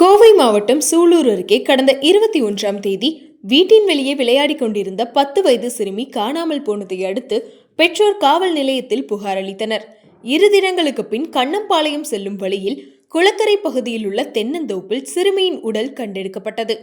கோவை மாவட்டம் சூலூர் அருகே கடந்த 21ஆம் தேதி வீட்டின் வெளியே விளையாடி கொண்டிருந்த 10 வயது சிறுமி காணாமல் போனதை அடுத்து பெற்றோர் காவல் நிலையத்தில் புகார் அளித்தனர். 2 தினங்களுக்கு பின் கண்ணம்பாளையம் செல்லும் வழியில் குளக்கரை பகுதியில் உள்ள தென்னந்தோப்பில் சிறுமியின் உடல் கண்டெடுக்கப்பட்டது.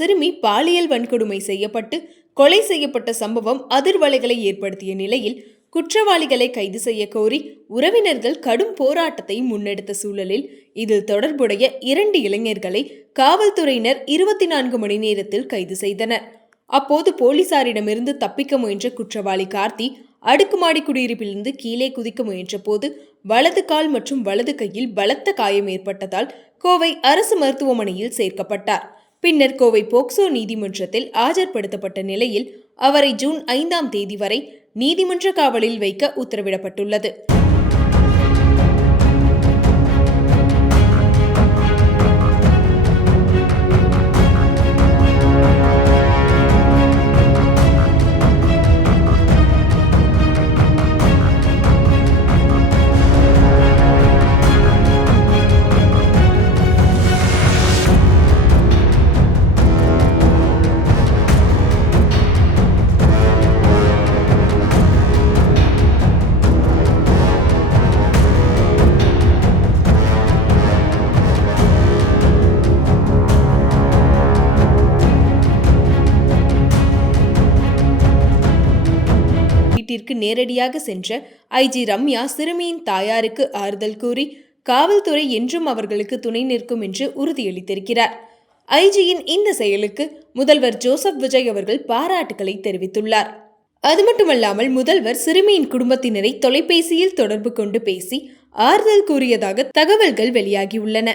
சிறுமி பாலியல் வன்கொடுமை செய்யப்பட்டு கொலை செய்யப்பட்ட சம்பவம் அதிர்வலைகளை ஏற்படுத்திய நிலையில் குற்றவாளிகளை கைது செய்ய கோரி உறவினர்கள் கடும் போராட்டத்தை முன்னெடுத்த சூழலில் இதில் தொடர்புடைய 2 இளைஞர்களை காவல்துறையினர் 24 மணி நேரத்தில் கைது செய்தனர். அப்போது போலீசாரிடமிருந்து தப்பிக்க முயன்ற குற்றவாளி கார்த்தி அடுக்குமாடி குடியிருப்பிலிருந்து கீழே குதிக்க முயன்ற போது வலது கால் மற்றும் வலது கையில் பலத்த காயம் ஏற்பட்டதால் கோவை அரசு மருத்துவமனையில் சேர்க்கப்பட்டார். பின்னர் கோவை போக்சோ நீதிமன்றத்தில் ஆஜர்படுத்தப்பட்ட நிலையில் அவரை ஜூன் 5ஆம் தேதி வரை நீதிமன்ற காவலில் வைக்க உத்தரவிடப்பட்டுள்ளது. வீட்டிற்கு நேரடியாக சென்ற ஐஜி ரம்யா சிறுமியின் தாயாருக்கு ஆறுதல் கூறி காவல்துறை என்றும் அவர்களுக்கு துணை நிற்கும் என்று உறுதியளித்திருக்கிறார். ஐஜியின் இந்த செயலுக்கு முதல்வர் ஜோசப் விஜய் அவர்கள் பாராட்டுகளை தெரிவித்துள்ளார். அது மட்டுமல்லாமல் முதல்வர் சிறுமியின் குடும்பத்தினரை தொலைபேசியில் தொடர்பு கொண்டு பேசி ஆறுதல் கூறியதாக தகவல்கள் வெளியாகியுள்ளன.